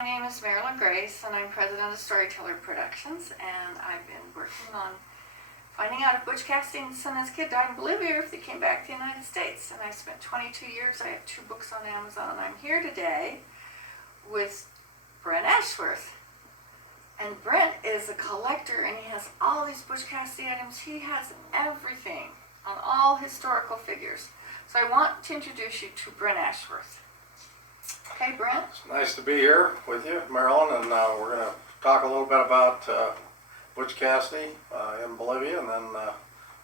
My name is Marilyn Grace, and I'm president of Storyteller Productions, and I've been working on finding out if Butch Cassidy and his kid died in Bolivia or if they came back to the United States. And I've spent 22 years. I have 2 books on Amazon. I'm here today with Brent Ashworth. And Brent is a collector, and he has all these Butch Cassidy items. He has everything on all historical figures. So I want to introduce you to Brent Ashworth. Hey, Brent. It's nice to be here with you, Marilyn, and we're going to talk a little bit about Butch Cassidy in Bolivia, and then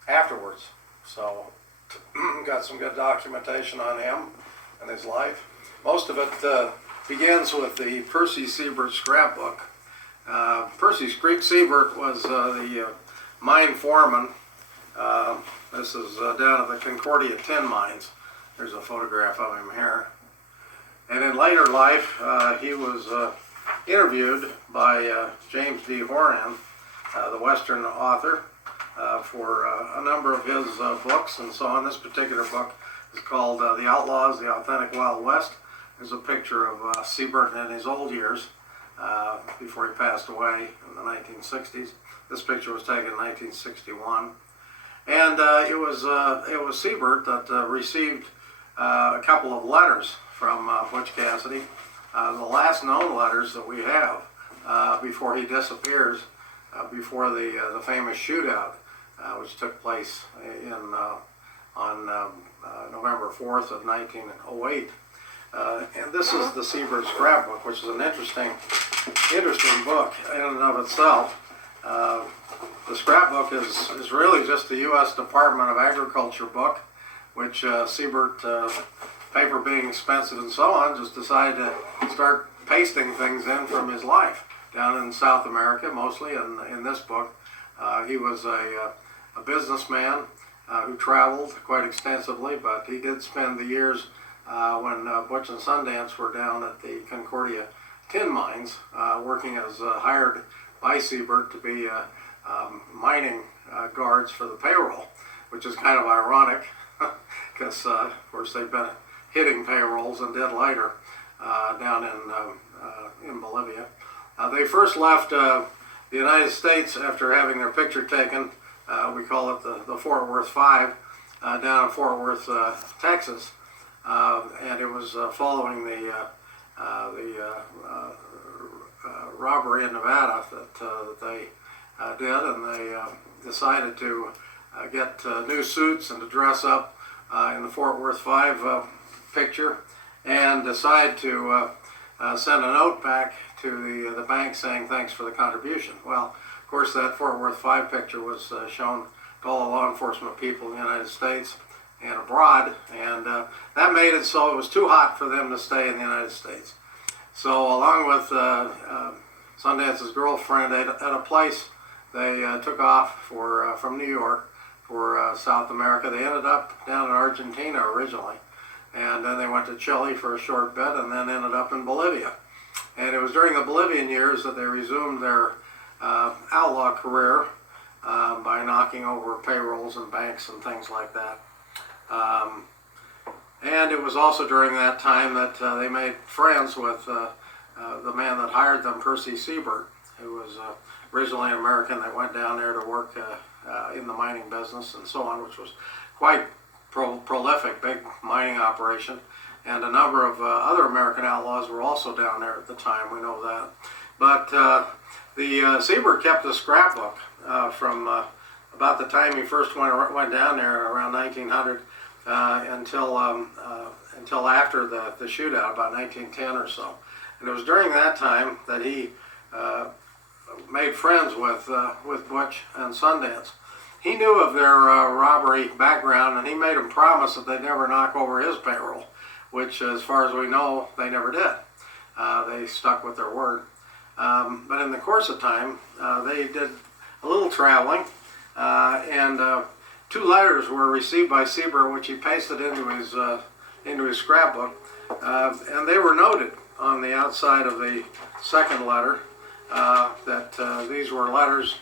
afterwards. So, got some good documentation on him and his life. Most of it begins with the Percy Siebert scrapbook. Percy Siebert was the mine foreman. This is down at the Concordia tin mines. There's a photograph of him here. And in later life, he was interviewed by James D. Horan, the Western author, for a number of his books and so on. This particular book is called The Outlaws, The Authentic Wild West. There's a picture of Siebert in his old years before he passed away in the 1960s. This picture was taken in 1961. And it was Siebert that received a couple of letters from Butch Cassidy, the last known letters that we have before he disappears, before the famous shootout, which took place on November 4th of 1908. And this is the Siebert scrapbook, which is an interesting book in and of itself. The scrapbook is really just the U.S. Department of Agriculture book, which Siebert, paper being expensive and so on, just decided to start pasting things in from his life down in South America, mostly in this book. He was a businessman who traveled quite extensively, but he did spend the years when Butch and Sundance were down at the Concordia tin mines, working as hired by Siebert to be mining guards for the payroll, which is kind of ironic because, of course, they've been hitting payrolls and did later down in Bolivia. They first left the United States after having their picture taken. We call it the Fort Worth Five, down in Fort Worth, Texas, and it was following the robbery in Nevada that they did, and they decided to get new suits and to dress up in the Fort Worth Five picture, and decide to send a note back to the bank saying thanks for the contribution. Well, of course, that Fort Worth 5 picture was shown to all the law enforcement people in the United States and abroad, and that made it so it was too hot for them to stay in the United States. So along with Sundance's girlfriend at a place, they took off from New York for South America. They ended up down in Argentina originally, and then they went to Chile for a short bit, and then ended up in Bolivia. And it was during the Bolivian years that they resumed their outlaw career by knocking over payrolls and banks and things like that. And it was also during that time that they made friends with the man that hired them, Percy Siebert, who was originally an American that went down there to work in the mining business and so on, which was quite prolific, big mining operation, and a number of other American outlaws were also down there at the time. We know that. But the Siebert kept a scrapbook from about the time he first went down there around 1900 until after the shootout, about 1910 or so. And it was during that time that he made friends with Butch and Sundance. He knew of their robbery background, and he made them promise that they'd never knock over his payroll, which, as far as we know, they never did. They stuck with their word. But in the course of time, they did a little traveling, and 2 letters were received by Siebert, which he pasted into his scrapbook, and they were noted on the outside of the second letter that these were letters.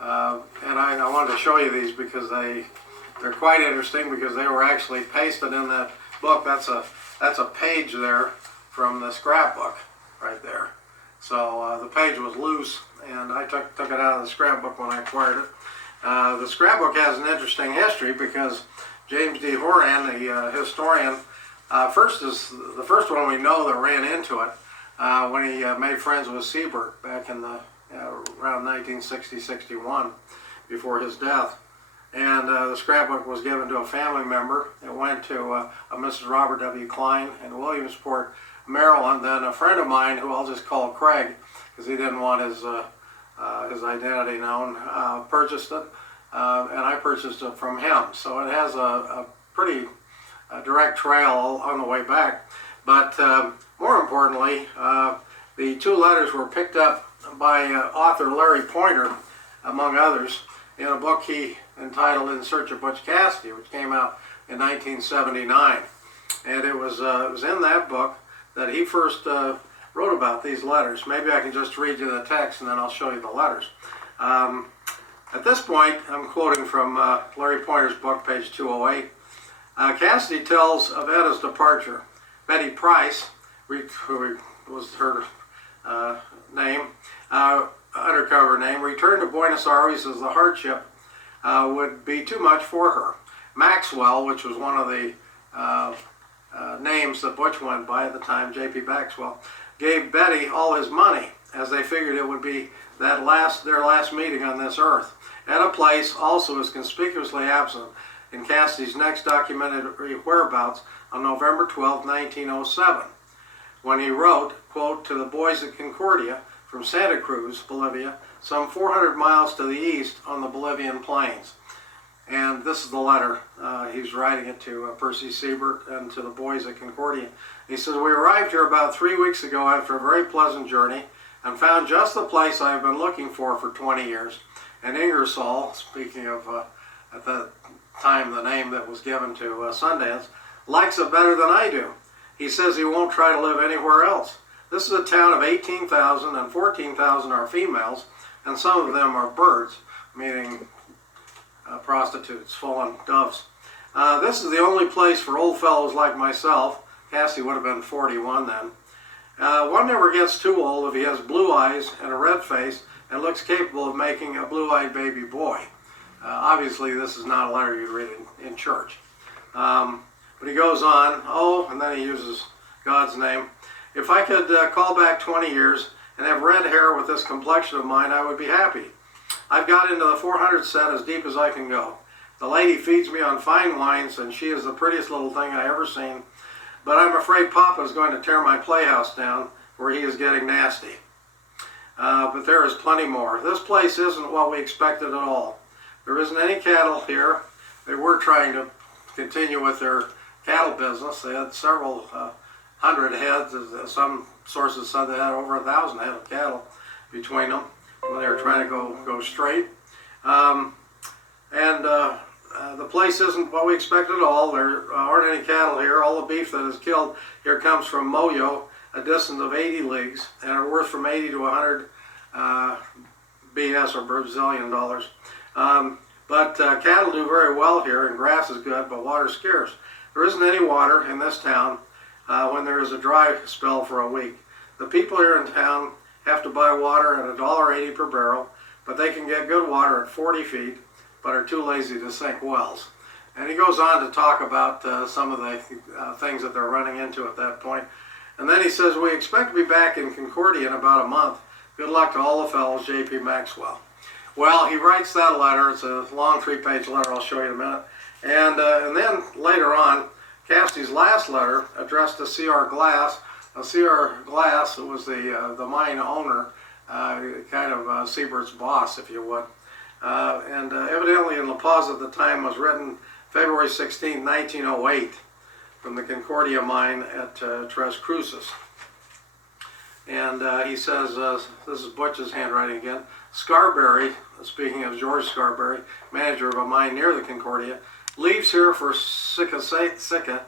And I wanted to show you these because they're quite interesting, because they were actually pasted in that book. That's a page there from the scrapbook right there. So the page was loose, and I took it out of the scrapbook when I acquired it. The scrapbook has an interesting history because James D. Horan, the historian, the first one we know that ran into it when he made friends with Siebert back in the around 1960-61, before his death. And the scrapbook was given to a family member. It went to a Mrs. Robert W. Klein in Williamsport, Maryland. Then a friend of mine, who I'll just call Craig, because he didn't want his identity known, purchased it, and I purchased it from him. So it has a pretty direct trail on the way back. But more importantly, the two letters were picked up by author Larry Pointer, among others, in a book he entitled In Search of Butch Cassidy, which came out in 1979. And it was in that book that he first wrote about these letters. Maybe I can just read you the text and then I'll show you the letters. At this point, I'm quoting from Larry Pointer's book, page 208. Cassidy tells of Etta's departure. Betty Price, who was her name, undercover name, returned to Buenos Aires as the hardship would be too much for her. Maxwell, which was one of the names that Butch went by at the time, J.P. Maxwell, gave Betty all his money, as they figured it would be their last meeting on this earth. Etta Place also is conspicuously absent in Cassidy's next documented whereabouts on November 12, 1907, when he wrote, quote, to the boys at Concordia from Santa Cruz, Bolivia, some 400 miles to the east on the Bolivian plains. And this is the letter. He's writing it to Percy Siebert and to the boys at Concordia. He says, we arrived here about 3 weeks ago after a very pleasant journey and found just the place I have been looking for 20 years. And Ingersoll, speaking of at the time the name that was given to Sundance, likes it better than I do. He says he won't try to live anywhere else. This is a town of 18,000 and 14,000 are females, and some of them are birds, meaning prostitutes, fallen doves. This is the only place for old fellows like myself. Cassidy would have been 41 then. One never gets too old if he has blue eyes and a red face and looks capable of making a blue-eyed baby boy. Obviously, this is not a letter you'd read in church. But he goes on, and then he uses God's name. If I could call back 20 years and have red hair with this complexion of mine, I would be happy. I've got into the 400 set as deep as I can go. The lady feeds me on fine wines, and she is the prettiest little thing I ever seen. But I'm afraid Papa is going to tear my playhouse down, where he is getting nasty. But there is plenty more. This place isn't what we expected at all. There isn't any cattle here. They were trying to continue with their cattle business. They had several hundred heads. Some sources said they had over 1,000 head of cattle between them when they were trying to go straight. The place isn't what we expected at all. There aren't any cattle here. All the beef that is killed here comes from Moyo, a distance of 80 leagues, and are worth from 80 to 100 BS or Brazilian dollars. But cattle do very well here, and grass is good, but water is scarce. There isn't any water in this town when there is a dry spell for a week. The people here in town have to buy water at $1.80 per barrel, but they can get good water at 40 feet, but are too lazy to sink wells. And he goes on to talk about some of the things that they're running into at that point. And then he says, we expect to be back in Concordia in about a month. Good luck to all the fellows, J.P. Maxwell. Well, he writes that letter. It's a long 3-page letter. I'll show you in a minute. And then later on, Cassidy's last letter addressed to C.R. Glass. C.R. Glass was the mine owner, kind of Siebert's boss, if you would. And evidently in La Paz at the time was written February 16, 1908, from the Concordia mine at Tres Cruces. And he says, this is Butch's handwriting again, Scarberry, speaking of George Scarberry, manager of a mine near the Concordia, leaves here for Sica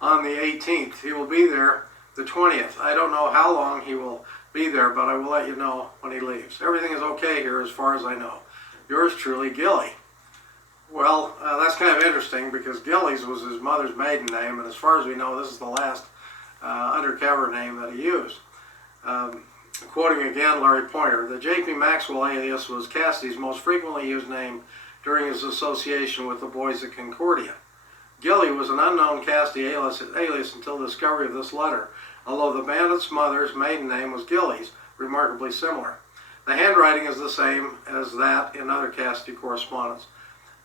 on the 18th. He will be there the 20th. I don't know how long he will be there, but I will let you know when he leaves. Everything is okay here as far as I know. Yours truly, Gilly. Well, that's kind of interesting because Gillies was his mother's maiden name, and as far as we know, this is the last undercover name that he used. quoting again Larry Pointer, the J.P. Maxwell alias was Cassidy's most frequently used name during his association with the boys at Concordia. Gilly was an unknown Cassidy alias until the discovery of this letter, although the bandit's mother's maiden name was Gillies, remarkably similar. The handwriting is the same as that in other Cassidy correspondence.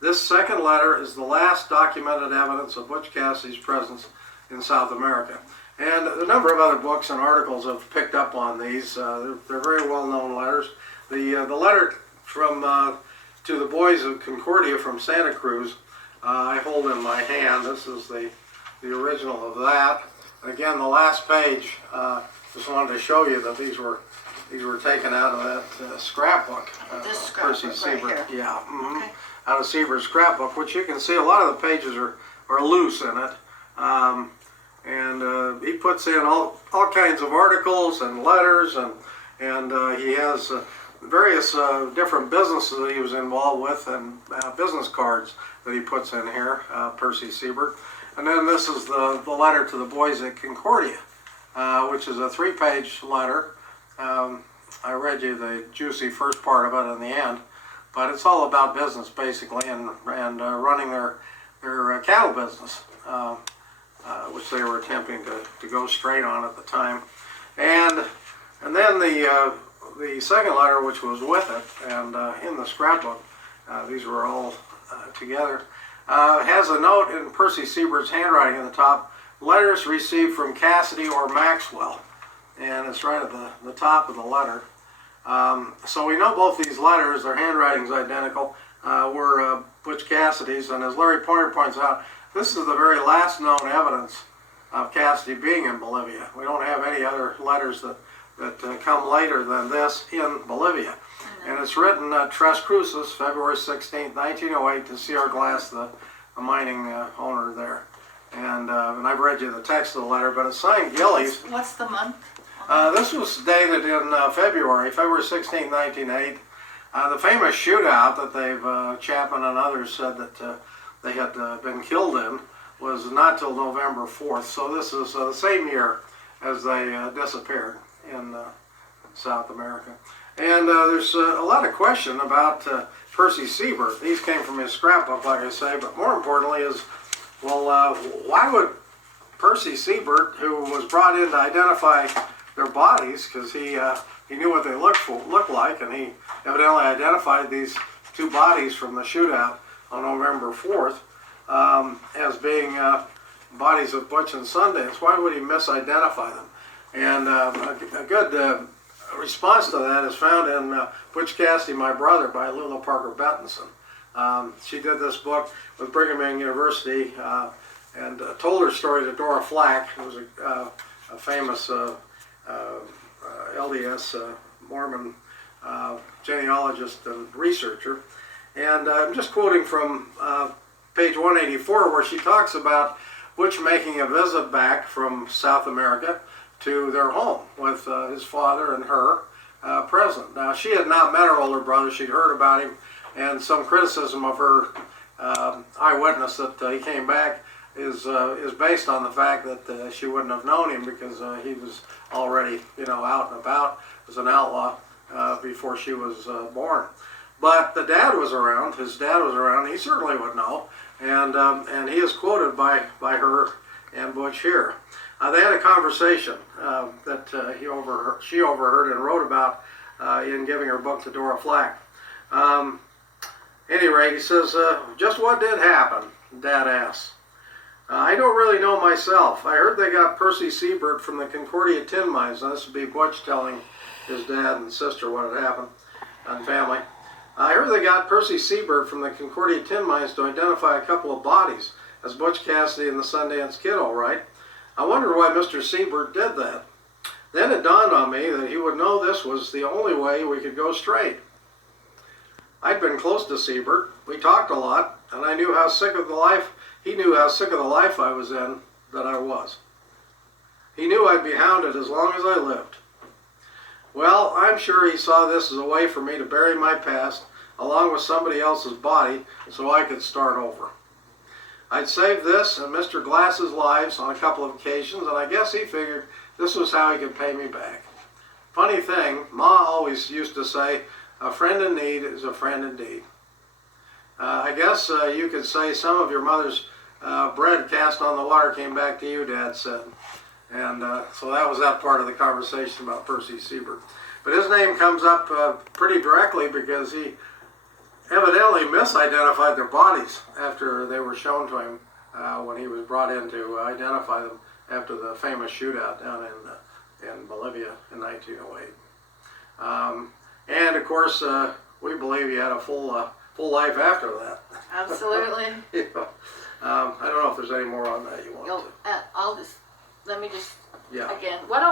This second letter is the last documented evidence of Butch Cassidy's presence in South America. And a number of other books and articles have picked up on these. They're very well-known letters. The letter from to the boys of Concordia from Santa Cruz, I hold in my hand. This is the original of that. Again, the last page. Just wanted to show you that these were taken out of that scrapbook. This scrapbook Percy right Siebert. here. Yeah. Okay. Out of Siebert's scrapbook, which you can see a lot of the pages are loose in it. And he puts in all kinds of articles and letters, and he has various different businesses that he was involved with, and business cards that he puts in here, Percy Siebert. And then this is the letter to the boys at Concordia, which is a 3-page letter. I read you the juicy first part of it in the end, but it's all about business basically, and running their cattle business. Which they were attempting to go straight on at the time, and then the second letter, which was with it, and in the scrapbook, these were all together, has a note in Percy Siebert's handwriting at the top: letters received from Cassidy or Maxwell, and it's right at the top of the letter. So we know both these letters, their handwriting's identical, were Butch Cassidy's, and as Larry Pointer points out, this is the very last known evidence of Cassidy being in Bolivia. We don't have any other letters that come later than this in Bolivia. And it's written at Tres Cruces, February 16, 1908, to C.R. Glass, the mining owner there. And I've read you the text of the letter, but it's signed Gillies. What's the month? This was dated in February 16, 1908. The famous shootout that they've, Chapman and others said that they had been killed in was not till November 4th. So this is the same year as they disappeared in South America. And there's a lot of question about Percy Siebert. These came from his scrapbook, like I say, but more importantly is, well, why would Percy Siebert, who was brought in to identify their bodies, because he knew what they looked like, and he evidently identified these two bodies from the shootout on November 4th as being bodies of Butch and Sundance. Why would he misidentify them? And a good response to that is found in Butch Cassidy, My Brother, by Lula Parker Bettinson. She did this book with Brigham Young University and told her story to Dora Flack, who was a famous LDS Mormon genealogist and researcher. And I'm just quoting from page 184, where she talks about Butch making a visit back from South America to their home with his father and her present. Now, she had not met her older brother. She'd heard about him, and some criticism of her eyewitness that he came back is based on the fact that she wouldn't have known him because he was already, out and about as an outlaw before she was born. But the dad was around. His dad was around. He certainly would know, and he is quoted by her and Butch here. They had a conversation that she overheard and wrote about in giving her book to Dora Flack. Any rate, he says, just what did happen? Dad asks. I don't really know myself. I heard they got Percy Siebert from the Concordia tin mines. Now, this would be Butch telling his dad and sister what had happened and family. I heard they got Percy Siebert from the Concordia tin mines to identify a couple of bodies as Butch Cassidy and the Sundance Kid, all right. I wondered why Mr. Siebert did that. Then it dawned on me that he would know this was the only way we could go straight. I'd been close to Siebert. We talked a lot, and I knew how sick of the life, he knew how sick of the life I was in that I was. He knew I'd be hounded as long as I lived. Well, I'm sure he saw this as a way for me to bury my past along with somebody else's body so I could start over. I'd saved this and Mr. Glass's lives on a couple of occasions, and I guess he figured this was how he could pay me back. funny thing, Ma always used to say, a friend in need is a friend indeed. I guess you could say some of your mother's bread cast on the water came back to you, Dad said. And so that was that part of the conversation about Percy Siebert. But his name comes up pretty directly because he evidently misidentified their bodies after they were shown to him when he was brought in to identify them after the famous shootout down in Bolivia in 1908. And of course, we believe he had a full life after that. Absolutely. Yeah. I don't know if there's any more on that you want to. Let me just, Yeah. again, why don't